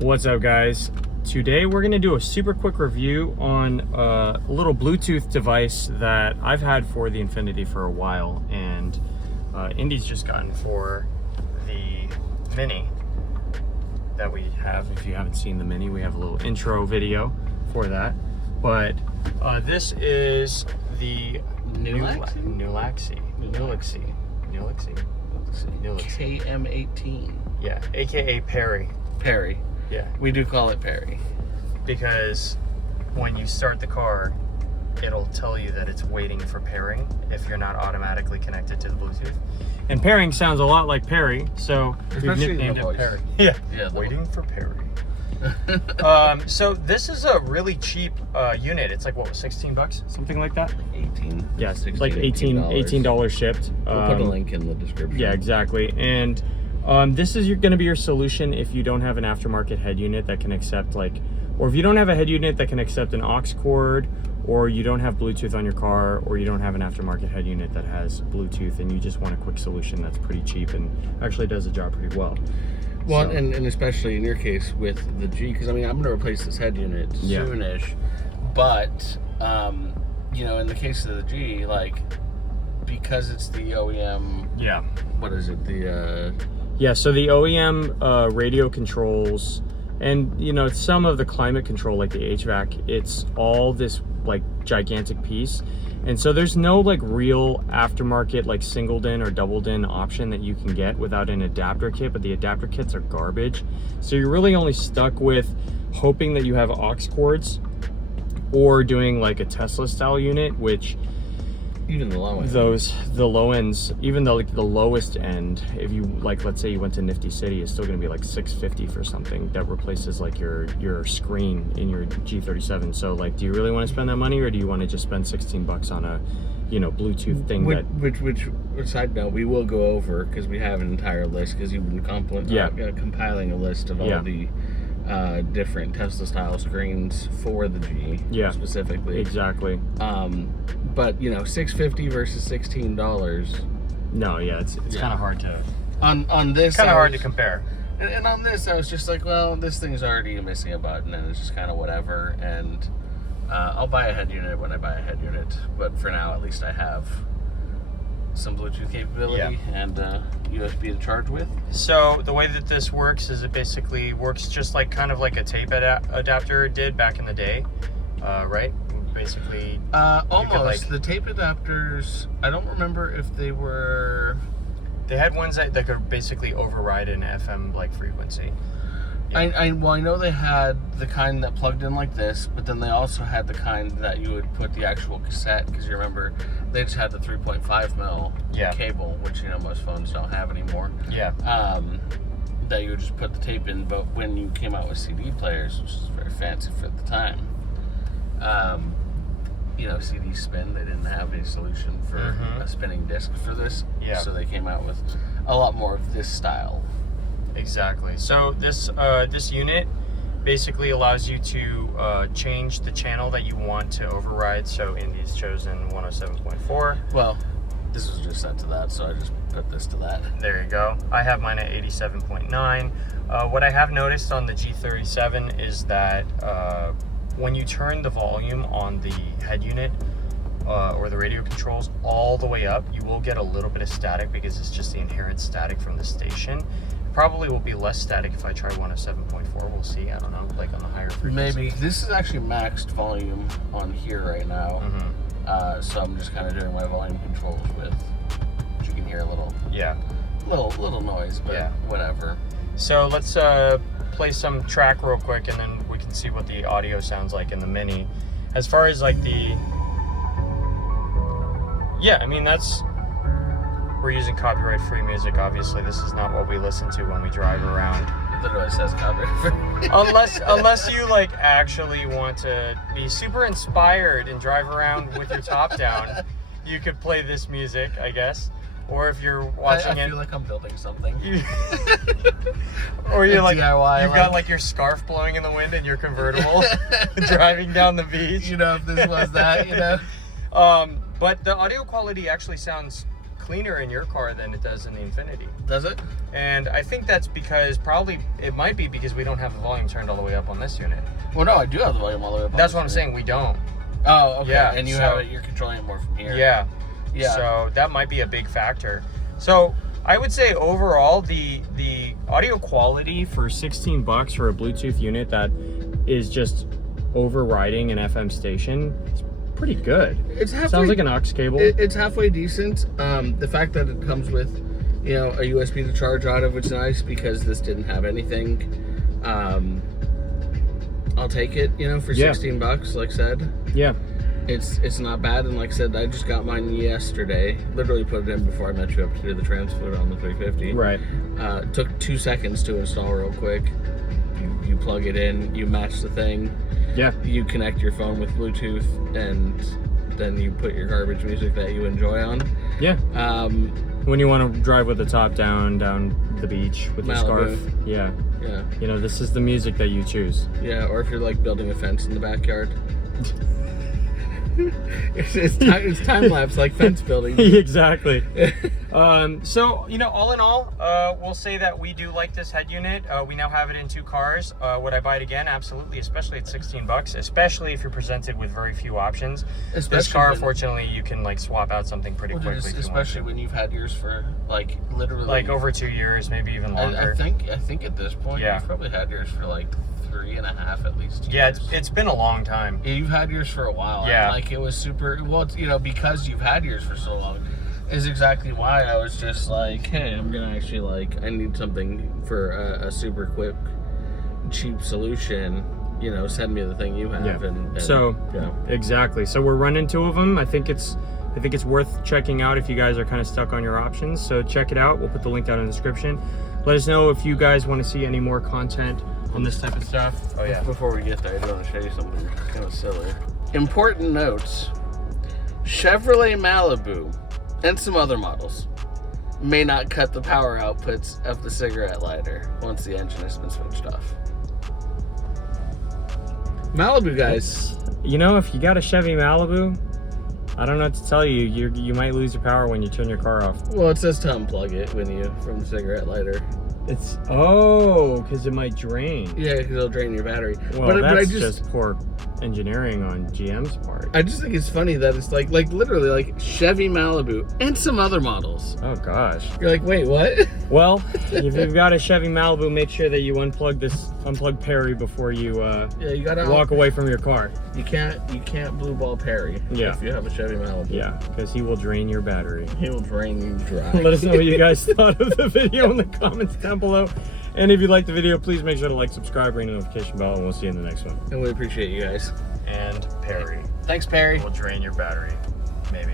What's up, guys? Today we're going to do a super quick review on a little Bluetooth device that I've had for the Infiniti for a while, and Indy's just gotten for the Mini that we have. If you haven't seen the Mini, we have a little intro video for that. But this is the Nulaxy KM18. Yeah, aka Perry. Perry. Yeah. We do call it Perry. Because when you start the car, it'll tell you that it's waiting for pairing if you're not automatically connected to the Bluetooth. And pairing sounds a lot like Perry, so Especially we've nicknamed the it voice. Perry. Yeah, waiting for Perry. So this is a really cheap unit. It's like, what, 16 bucks? Something like that? 18. Yes, $16, like $18 shipped. We'll put a link in the description. Yeah, exactly. And this is going to be your solution if you don't have an aftermarket head unit that can accept, like, or if you don't have a head unit that can accept an aux cord, or you don't have Bluetooth on your car, or you don't have an aftermarket head unit that has Bluetooth, and you just want a quick solution that's pretty cheap and actually does the job pretty well. Well, so, and especially in your case with the G, because I mean, I'm going to replace this head unit soonish, but, you know, in the case of the G, like, because it's the OEM, what is it, yeah, so the OEM radio controls, and you know, some of the climate control, like the HVAC, it's all this like gigantic piece, and so there's no like real aftermarket like singled in or doubled in option that you can get without an adapter kit. But the adapter kits are garbage, so you're really only stuck with hoping that you have aux cords, or doing like a Tesla style unit, which even the low end. The low ends, even though like the lowest end, if you like, let's say you went to Nifty City, is still going to be like $650 for something that replaces like your screen in your G37. So like, do you really want to spend that money, or do you want to just spend 16 bucks on a, you know, Bluetooth thing? Which side note, we will go over, because we have an entire list, because you've been compiling a list of all the different Tesla style screens for the G, specifically. Exactly. But you know, $650 versus $16. No, it's kind of hard to on this. Kind of hard to compare. And on this, I was just like, well, this thing's already missing a button, and it's just kind of whatever. And I'll buy a head unit when I buy a head unit. But for now, at least I have some Bluetooth capability and USB to charge with. So the way that this works is it basically works just like kind of like a tape adapter did back in the day, right? Basically, almost. The tape adapters, I don't remember if they were... They had ones that could basically override an FM like frequency. I know they had the kind that plugged in like this, but then they also had the kind that you would put the actual cassette, because you remember they just had the 3.5 mil cable, which, you know, most phones don't have anymore. That you would just put the tape in. But when you came out with CD players, which is very fancy for the time, you know, CD spin, they didn't have a solution for a spinning disc for this, so they came out with a lot more of this style. Exactly. So this this unit basically allows you to change the channel that you want to override. So Indy's chosen 107.4. Well, this was just set to that, so I just put this to that. There you go. I have mine at 87.9. What I have noticed on the G37 is that when you turn the volume on the head unit or the radio controls all the way up, you will get a little bit of static, because it's just the inherent static from the station. Probably will be less static if I try 107.4. We'll see. I don't know, like on the higher frequency. Maybe. This is actually maxed volume on here right now. So I'm just kind of doing my volume controls with, you can hear a little little noise, but whatever. So let's play some track real quick, and then we can see what the audio sounds like in the Mini. As far as like the, I mean, we're using copyright-free music, obviously. This is not what we listen to when we drive around. It literally says copyright-free. unless you like actually want to be super inspired and drive around with your top down, you could play this music, I guess. Or if you're watching I feel like I'm building something. Or you're like, DIY, you've got like your scarf blowing in the wind in your convertible, driving down the beach. You know, if this was that, you know. But the audio quality actually sounds cleaner in your car than it does in the Infiniti. Does it? And I think that's because it might be because we don't have the volume turned all the way up on this unit. Well, no, I do have the volume all the way up. That's what I'm saying. We don't. Oh, okay. Yeah, And you're controlling it more from here. Yeah. Yeah. So that might be a big factor. So I would say overall, the audio quality for $16 for a Bluetooth unit that is just overriding an FM station is pretty good. It's halfway, sounds like an aux cable. It's halfway decent. The fact that it comes with, a USB to charge out of, it's nice because this didn't have anything. I'll take it, for $16, like I said. Yeah. It's not bad, and like I said, I just got mine yesterday. Literally put it in before I met you up to do the transfer on the 350. Right. Took 2 seconds to install real quick. You plug it in, you match the thing. Yeah. You connect your phone with Bluetooth, and then you put your garbage music that you enjoy on. Yeah. When you want to drive with the top down the beach with your scarf. Yeah. Yeah. This is the music that you choose. Yeah, or if you're like building a fence in the backyard. it's time lapse, like fence building. Exactly. So all in all, we'll say that we do like this head unit. We now have it in 2 cars. Would I buy it again? Absolutely, especially at $16. Especially if you're presented with very few options. This car, fortunately, you can like swap out something pretty quickly. Especially when you've had yours for like literally over 2 years, maybe even longer. I think at this point, you've probably had yours for like 3.5 at least. Yeah, it's been a long time. Yeah, you've had yours for a while. Yeah, and it was super. Well, because you've had yours for so long, is exactly why I was just like, hey, I'm gonna actually I need something for a super quick, cheap solution. Send me the thing you have. Yeah. And so exactly. So we're running 2 of them. I think it's worth checking out if you guys are kind of stuck on your options. So check it out. We'll put the link down in the description. Let us know if you guys want to see any more content on this type of stuff. Oh yeah. Before we get there, I do want to show you something kind of silly. Important notes: Chevrolet Malibu and some other models may not cut the power outputs of the cigarette lighter once the engine has been switched off. Malibu guys. If you got a Chevy Malibu, I don't know what to tell you. You might lose your power when you turn your car off. Well, it says to unplug it from the cigarette lighter. Because it might drain. Yeah, because it'll drain your battery. Well, that's just poor engineering on GM's part. I just think it's funny that it's like literally like Chevy Malibu and some other models. Oh gosh. You're like, wait, what? Well, if you've got a Chevy Malibu, make sure that you unplug Perry before you you gotta walk away from your car. You can't blue ball Perry if you have a Chevy Malibu. Yeah, because he will drain your battery. He will drain you dry. Let us know what you guys thought of the video in the comments down below. And if you liked the video, please make sure to like, subscribe, ring the notification bell, and we'll see you in the next one. And we appreciate you guys. And Perry. Thanks, Perry. Will drain your battery, maybe.